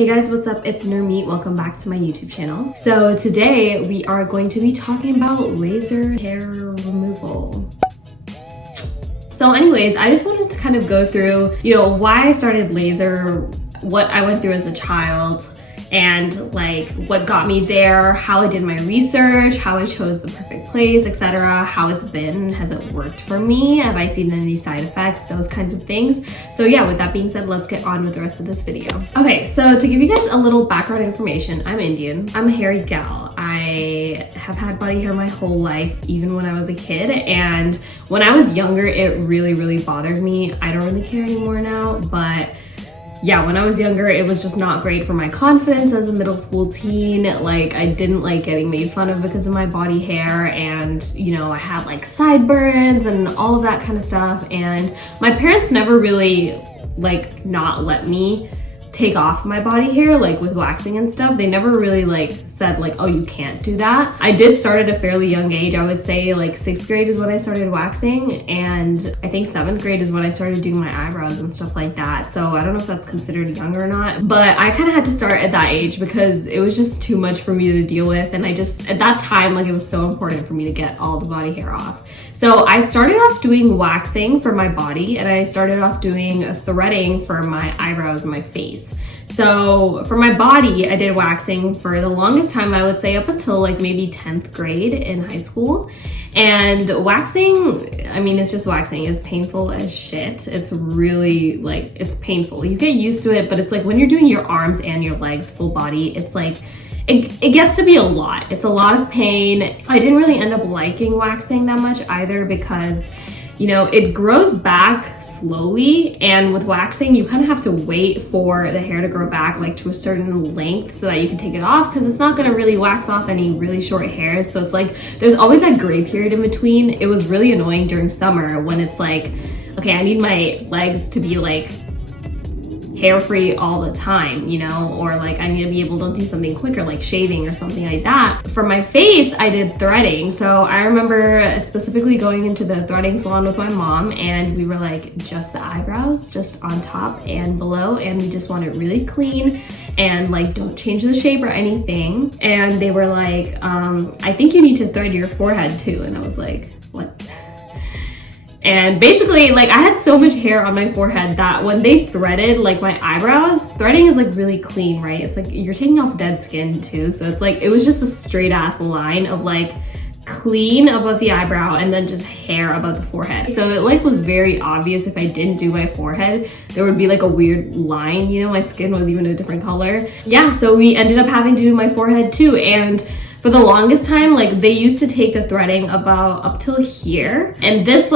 Hey guys, what's up? It's Nurmeet. Welcome back to my YouTube channel. So today we are going to be talking about laser hair removal. So anyways, I just wanted to kind of go through, why I started laser, what I went through as a child, and like what got me there, how I did my research, how I chose the perfect place, etc., how it's been, has it worked for me, have I seen any side effects, those kinds of things. So yeah, with that being said, let's get on with the rest of this video. Okay, so to give you guys a little background information, I'm Indian. I'm a hairy gal. I have had body hair my whole life, even when I was a kid, and when I was younger, it really bothered me. I don't really care anymore now, but yeah, when I was younger, it was just not great for my confidence as a middle school teen. Like, I didn't like getting made fun of because of my body hair, and I had like sideburns and all of that kind of stuff. And my parents never really not let me take off my body hair like with waxing and stuff. They never really said oh, you can't do that. I did start at a fairly young age. I would say 6th grade is when I started waxing, and I think 7th grade is when I started doing my eyebrows and stuff like that. So I don't know if that's considered young or not, but I kind of had to start at that age because it was just too much for me to deal with. And I just, at that time, it was so important for me to get all the body hair off. So I started off doing waxing for my body, and I started off doing threading for my eyebrows and my face. So for my body, I did waxing for the longest time, I would say up until maybe 10th grade in high school. And waxing, I mean, it's just waxing. It's painful as shit. It's really it's painful. You get used to it, but it's when you're doing your arms and your legs full body, it's it gets to be a lot. It's a lot of pain. I didn't really end up liking waxing that much either because it grows back slowly, and with waxing, you kind of have to wait for the hair to grow back to a certain length so that you can take it off, because it's not gonna really wax off any really short hairs. So it's there's always that gray period in between. It was really annoying during summer when it's okay, I need my legs to be hair-free all the time, or I need to be able to do something quicker, like shaving or something like that. For my face, I did threading. So I remember specifically going into the threading salon with my mom, and we were just the eyebrows, just on top and below, and we just want it really clean, and don't change the shape or anything. And they were I think you need to thread your forehead too. And I was what? And basically, I had so much hair on my forehead that when they threaded, my eyebrows, threading is really clean, right? It's you're taking off dead skin too. So it's it was just a straight ass line of clean above the eyebrow and then just hair above the forehead. So it was very obvious if I didn't do my forehead, there would be a weird line, my skin was even a different color. Yeah, so we ended up having to do my forehead too. And for the longest time, they used to take the threading about up till here. And this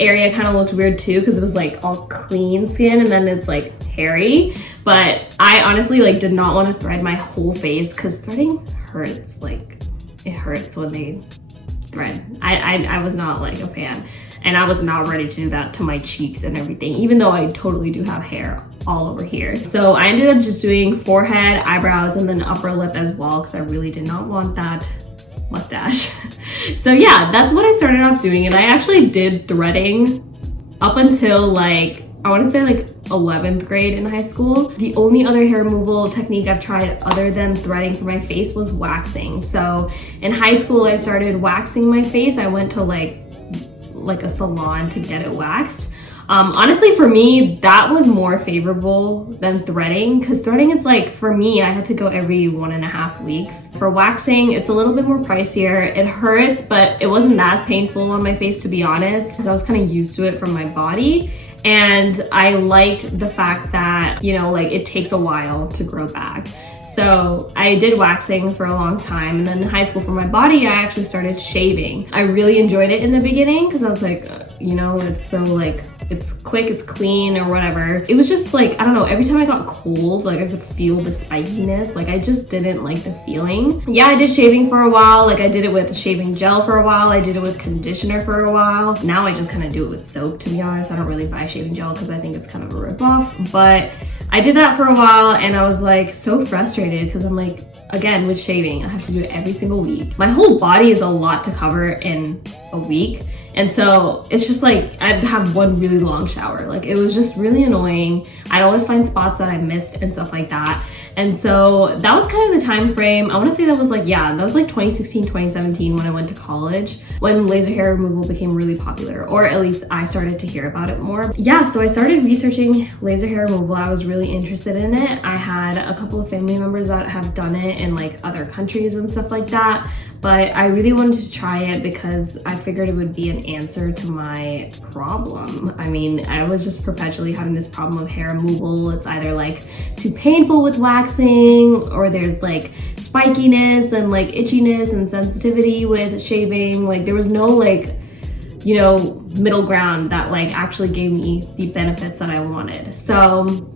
area kind of looked weird too, because it was all clean skin and then it's hairy. But I honestly did not want to thread my whole face because threading hurts. It hurts when they thread. I was not a fan. And I was not ready to do that to my cheeks and everything, even though I totally do have hair all over here. So I ended up just doing forehead, eyebrows, and then upper lip as well, because I really did not want that mustache. So yeah, that's what I started off doing. And I actually did threading up until I want to say 11th grade in high school. The only other hair removal technique I've tried other than threading for my face was waxing. So in high school, I started waxing my face. I went to a salon to get it waxed. Honestly, for me, that was more favorable than threading, because threading, it's for me, I had to go every 1.5 weeks. For waxing, it's a little bit more pricier. It hurts, but it wasn't as painful on my face, to be honest, because I was kind of used to it from my body. And I liked the fact that, it takes a while to grow back. So I did waxing for a long time, and then in high school for my body, I actually started shaving. I really enjoyed it in the beginning because I was it's so it's quick, it's clean or whatever. It was just I don't know, every time I got cold, I could feel the spikiness. I just didn't like the feeling. Yeah, I did shaving for a while. I did it with shaving gel for a while. I did it with conditioner for a while. Now I just kind of do it with soap, to be honest. I don't really buy shaving gel because I think it's kind of a ripoff, but I did that for a while and I was like so frustrated because I'm like, again, with shaving, I have to do it every single week. My whole body is a lot to cover in a week. And so it's just like, I'd have one really long shower. Like it was just really annoying. I'd always find spots that I missed and stuff like that. And so that was kind of the time frame. I want to say that was like, yeah, that was like 2016, 2017 when I went to college, when laser hair removal became really popular, or at least I started to hear about it more. Yeah, so I started researching laser hair removal. I was really interested in it. I had a couple of family members that have done it in like other countries and stuff like that. But I really wanted to try it because I figured it would be an answer to my problem. I mean, I was just perpetually having this problem of hair removal. It's either like too painful with waxing, or there's like spikiness and like itchiness and sensitivity with shaving. Like there was no like, you know, middle ground that like actually gave me the benefits that I wanted. So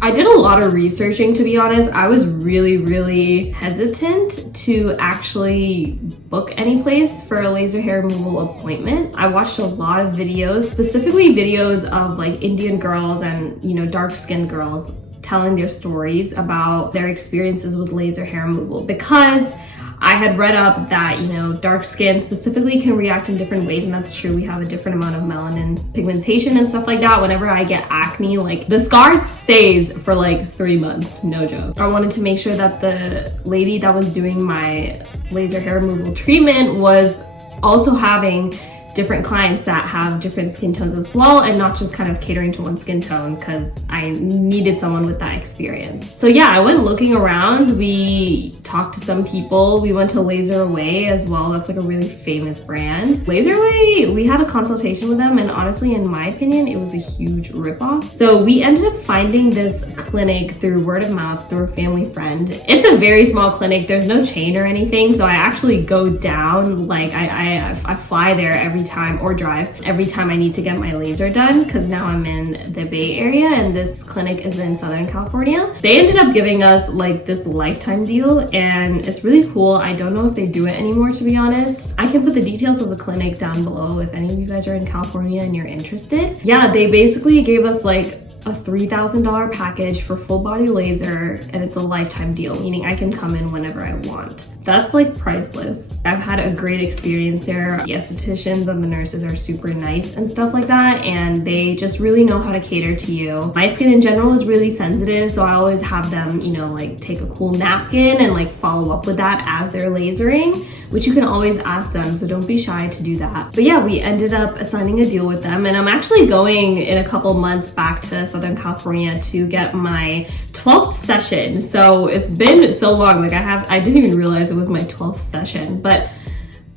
I did a lot of researching, to be honest. I was really hesitant to actually book any place for a laser hair removal appointment. I watched a lot of videos, specifically videos of like Indian girls and, you know, dark-skinned girls telling their stories about their experiences with laser hair removal, because I had read up that, you know, dark skin specifically can react in different ways, and that's true. We have a different amount of melanin pigmentation and stuff like that. Whenever I get acne, like the scar stays for like 3 months, no joke. I wanted to make sure that the lady that was doing my laser hair removal treatment was also having different clients that have different skin tones as well, and not just kind of catering to one skin tone, because I needed someone with that experience. So yeah, I went looking around. We talked to some people. We went to Laser Away as well. That's like a really famous brand. Laser Away, we had a consultation with them, and honestly, in my opinion, it was a huge ripoff. So we ended up finding this clinic through word of mouth, through a family friend. It's a very small clinic. There's no chain or anything. So I actually go down, like I fly there every time, or drive every time I need to get my laser done, because now I'm in the Bay Area and this clinic is in Southern California. They ended up giving us like this lifetime deal, and it's really cool. I don't know if they do it anymore, to be honest. I can put the details of the clinic down below if any of you guys are in California and you're interested. Yeah, they basically gave us like a $3,000 package for full body laser, and it's a lifetime deal, meaning I can come in whenever I want. That's like priceless. I've had a great experience there. The estheticians and the nurses are super nice and stuff like that, and they just really know how to cater to you. My skin in general is really sensitive, so I always have them, you know, like take a cool napkin and like follow up with that as they're lasering, which you can always ask them, so don't be shy to do that. But yeah, we ended up signing a deal with them, and I'm actually going in a couple months back to Southern California to get my 12th session. So it's been so long, like I didn't even realize it was my 12th session, but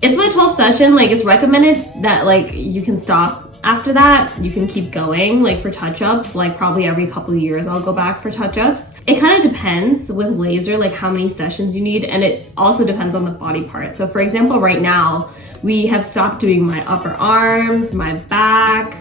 it's my 12th session. Like it's recommended that like you can stop after that. You can keep going like for touch-ups, like probably every couple of years I'll go back for touch-ups. It kind of depends with laser, like how many sessions you need, and it also depends on the body part. So for example, right now we have stopped doing my upper arms, my back,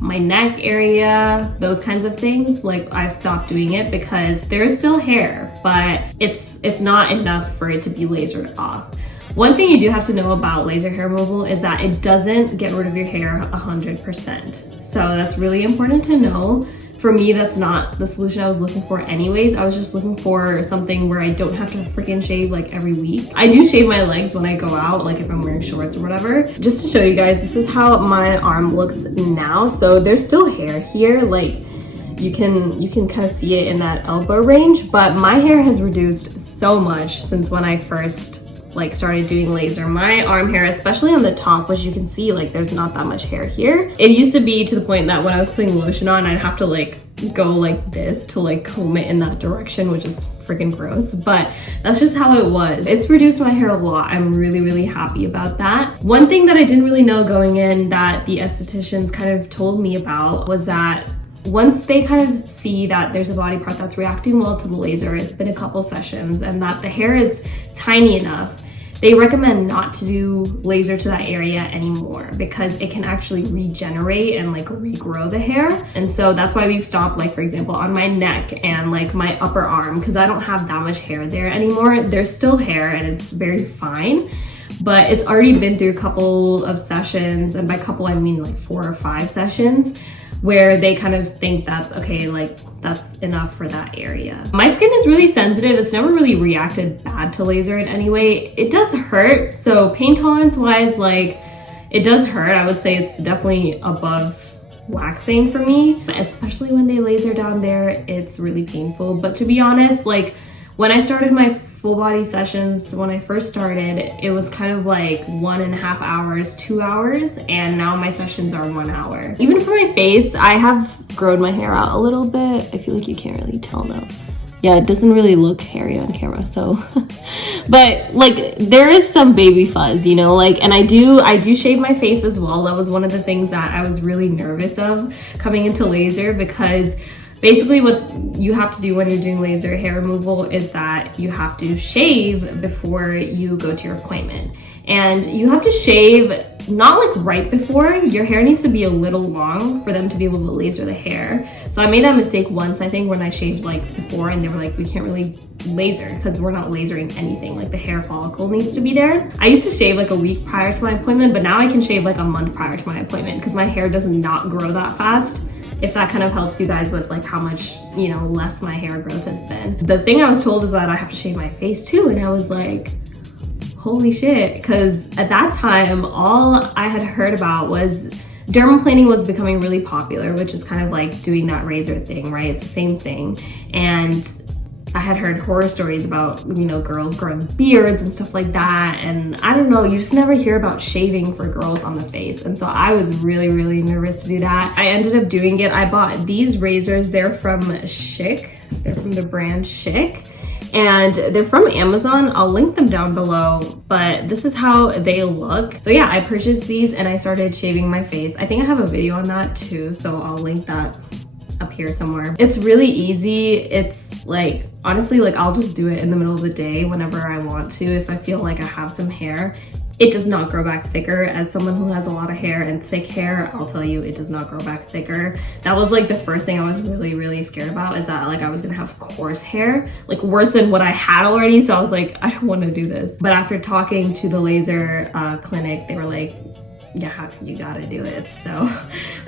my neck area, those kinds of things. Like I've stopped doing it because there's still hair, but it's not enough for it to be lasered off. One thing you do have to know about laser hair removal is that it doesn't get rid of your hair 100%. So that's really important to know. For me, that's not the solution I was looking for anyways. I was just looking for something where I don't have to freaking shave like every week. I do shave my legs when I go out, like if I'm wearing shorts or whatever. Just to show you guys, this is how my arm looks now. So there's still hair here, like you can kind of see it in that elbow range, but my hair has reduced so much since when I first like started doing laser. My arm hair, especially on the top, which you can see, like there's not that much hair here. It used to be to the point that when I was putting lotion on, I'd have to like go like this to like comb it in that direction, which is freaking gross, but that's just how it was. It's reduced my hair a lot. I'm really happy about that. One thing that I didn't really know going in that the estheticians kind of told me about was that once they kind of see that there's a body part that's reacting well to the laser, it's been a couple sessions, and that the hair is tiny enough, they recommend not to do laser to that area anymore because it can actually regenerate and like regrow the hair. And so that's why we've stopped, like for example, on my neck and like my upper arm, because I don't have that much hair there anymore. There's still hair and it's very fine, but it's already been through a couple of sessions, and by couple I mean like 4 or 5 sessions, where they kind of think that's okay, like that's enough for that area. My skin is really sensitive. It's never really reacted bad to laser in any way. It does hurt. So pain tolerance wise, like it does hurt. I would say it's definitely above waxing for me, especially when they laser down there. It's really painful. But to be honest, like when I started my full body sessions, when I first started, it was kind of like 1.5 hours, 2 hours, and now my sessions are 1 hour. Even for my face, I have grown my hair out a little bit. I feel like you can't really tell though. Yeah, it doesn't really look hairy on camera, so. But like there is some baby fuzz, you know, like, and I do shave my face as well. That was one of the things that I was really nervous of coming into laser, because basically what you have to do when you're doing laser hair removal is that you have to shave before you go to your appointment. And you have to shave not like right before. Your hair needs to be a little long for them to be able to laser the hair. So I made that mistake once, I think, when I shaved like before, and they were like, we can't really laser because we're not lasering anything. Like the hair follicle needs to be there. I used to shave like a week prior to my appointment, but now I can shave like a month prior to my appointment because my hair does not grow that fast. If that kind of helps you guys with like how much, you know, less my hair growth has been. The thing I was told is that I have to shave my face too, and I was like, holy shit, because at that time, all I had heard about was dermaplaning was becoming really popular, which is kind of like doing that razor thing, right? It's the same thing. And I had heard horror stories about, you know, girls growing beards and stuff like that. And I don't know, you just never hear about shaving for girls on the face. And so I was really, really nervous to do that. I ended up doing it. I bought these razors. They're from Schick. They're from the brand Schick. And they're from Amazon. I'll link them down below, but this is how they look. So yeah, I purchased these and I started shaving my face. I think I have a video on that too, so I'll link that up here somewhere. It's really easy. It's like, honestly, like I'll just do it in the middle of the day whenever I want to, if I feel like I have some hair. It does not grow back thicker. As someone who has a lot of hair and thick hair, I'll tell you, it does not grow back thicker. That was like the first thing I was really, really scared about, is that like I was gonna have coarse hair, like worse than what I had already. So I was like, I don't want to do this. But after talking to the laser clinic, they were like, yeah, you gotta do it. So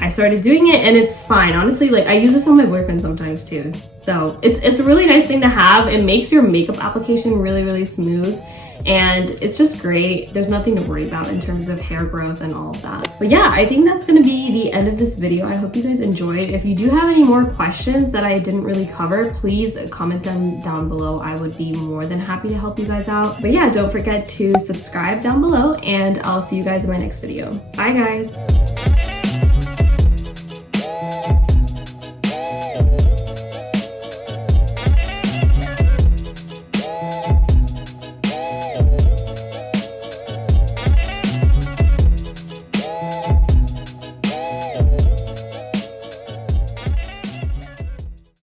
I started doing it and it's fine. Honestly, like I use this on my boyfriend sometimes too. So it's a really nice thing to have. It makes your makeup application really, really smooth. And it's just great. There's nothing to worry about in terms of hair growth and all of that. But yeah, I think that's gonna be the end of this video. I hope you guys enjoyed. If you do have any more questions that I didn't really cover, please comment them down below. I would be more than happy to help you guys out. But yeah, don't forget to subscribe down below, and I'll see you guys in my next video. Bye guys.